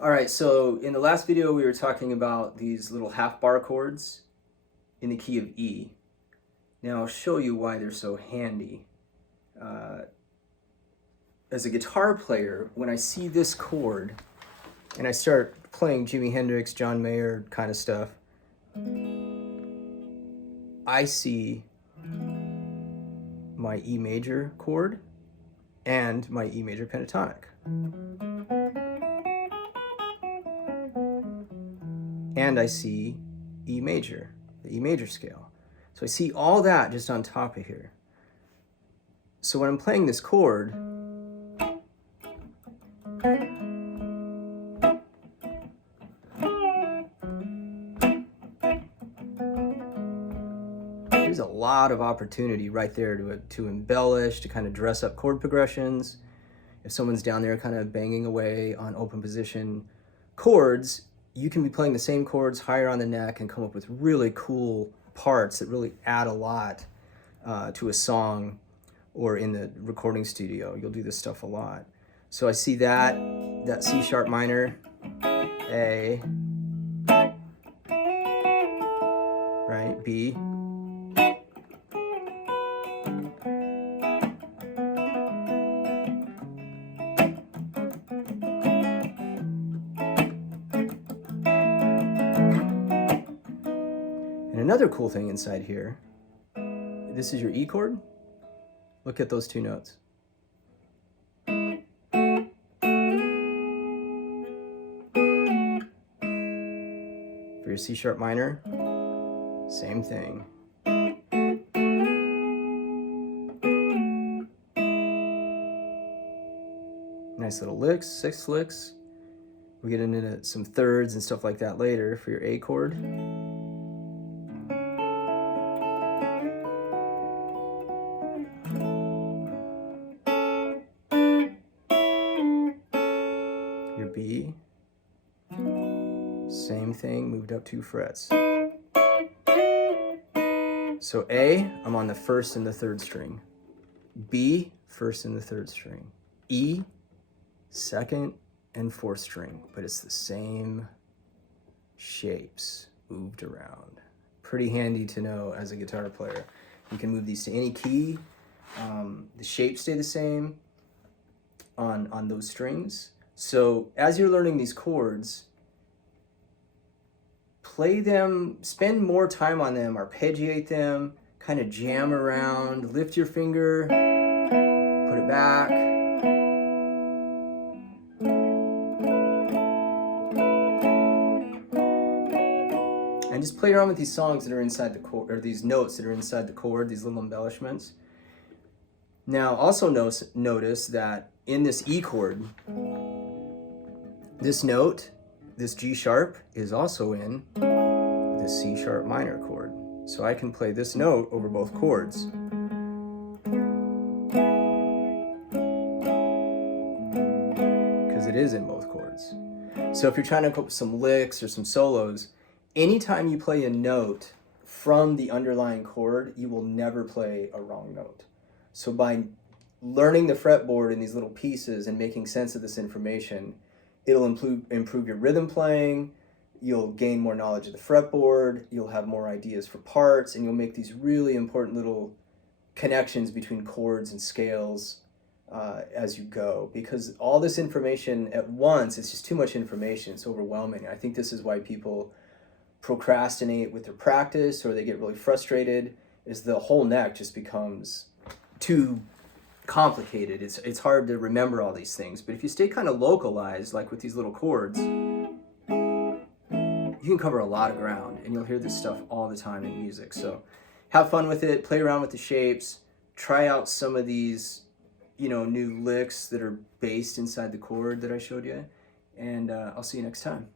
All right, so in the last video, we were talking about these little half bar chords in the key of E. Now I'll show you why they're so handy. As a guitar player, when I see this chord and I start playing Jimi Hendrix, John Mayer kind of stuff, I see my E major chord and my E major pentatonic. And I see E major, the E major scale. So I see all that just on top of here. So when I'm playing this chord, there's a lot of opportunity right there to embellish, to kind of dress up chord progressions. If someone's down there kind of banging away on open position chords, you can be playing the same chords higher on the neck and come up with really cool parts that really add a lot to a song, or in the recording studio. You'll do this stuff a lot. So I see that C sharp minor, A, right, B, and another cool thing inside here, this is your E chord. Look at those two notes. For your C sharp minor, same thing. Nice little licks, 6 licks. We get into some thirds and stuff like that later for your A chord. Your B, same thing, moved up 2 frets. So A, I'm on the first and the third string. B, first and the third string. E, second and fourth string, but it's the same shapes moved around. Pretty handy to know as a guitar player. You can move these to any key. The shapes stay the same on those strings. So as you're learning these chords, play them, spend more time on them, arpeggiate them, kind of jam around, lift your finger, put it back. And just play around with these songs that are inside the chord, or these notes that are inside the chord, these little embellishments. Now also notice that in this E chord, this note, this G sharp, is also in the C sharp minor chord. So I can play this note over both chords. Because it is in both chords. So if you're trying to come up with some licks or some solos, anytime you play a note from the underlying chord, you will never play a wrong note. So by learning the fretboard in these little pieces and making sense of this information, it'll improve your rhythm playing, you'll gain more knowledge of the fretboard, you'll have more ideas for parts, and you'll make these really important little connections between chords and scales as you go. Because all this information at once, it's just too much information, it's overwhelming. I think this is why people procrastinate with their practice, or they get really frustrated, is the whole neck just becomes too complicated. It's hard to remember all these things. But if you stay kind of localized, like with these little chords, you can cover a lot of ground, and you'll hear this stuff all the time in music. So have fun with it, play around with the shapes, try out some of these, new licks that are based inside the chord that I showed you, and I'll see you next time.